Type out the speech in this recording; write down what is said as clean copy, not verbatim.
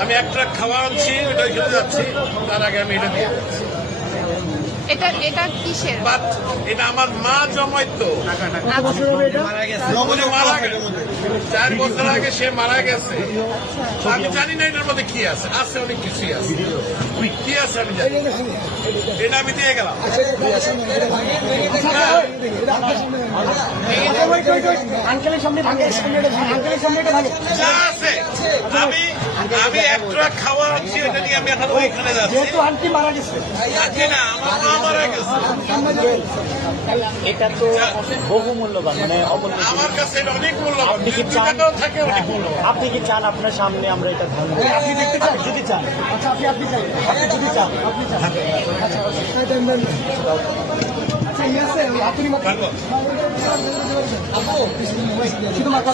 আমি এক ট্রাক খাওয়া আনছি, ওটা খেতে যাচ্ছি, তার আগে আমি এটা দিয়ে এটা কিসের? এটা আমার মা জমাইতো, মারা গেছে 4 বছর আগে, সে মারা গেছে। আমি জানি না এটার মধ্যে কি আছে, আছে অনেক কিছুই আছে, কি আছে আমি জানি। এটা আমি দিয়ে গেলাম। যা আছে আমি এক ট্রাক খাওয়া আনছি, এটা নিয়ে আমি এখন ওইখানে যাচ্ছি। আন্টি মারা গেছে, আজকে না, আমার মা মারা গেছে। এটা তো বহু মূল্যবান, মানে আমার কাছে এটা অনেক মূল্যবান, টাকাও থাকে অনেক মূল্যবান। আপনি কি চান আপনার সামনে আমরা এটা ধারণ করি? আপনি দেখতে চান? যদি চান, আচ্ছা আপনি চান, আপনি যদি চান, আপনি চান, আচ্ছা, ধন্যবাদ। শুধু মাথা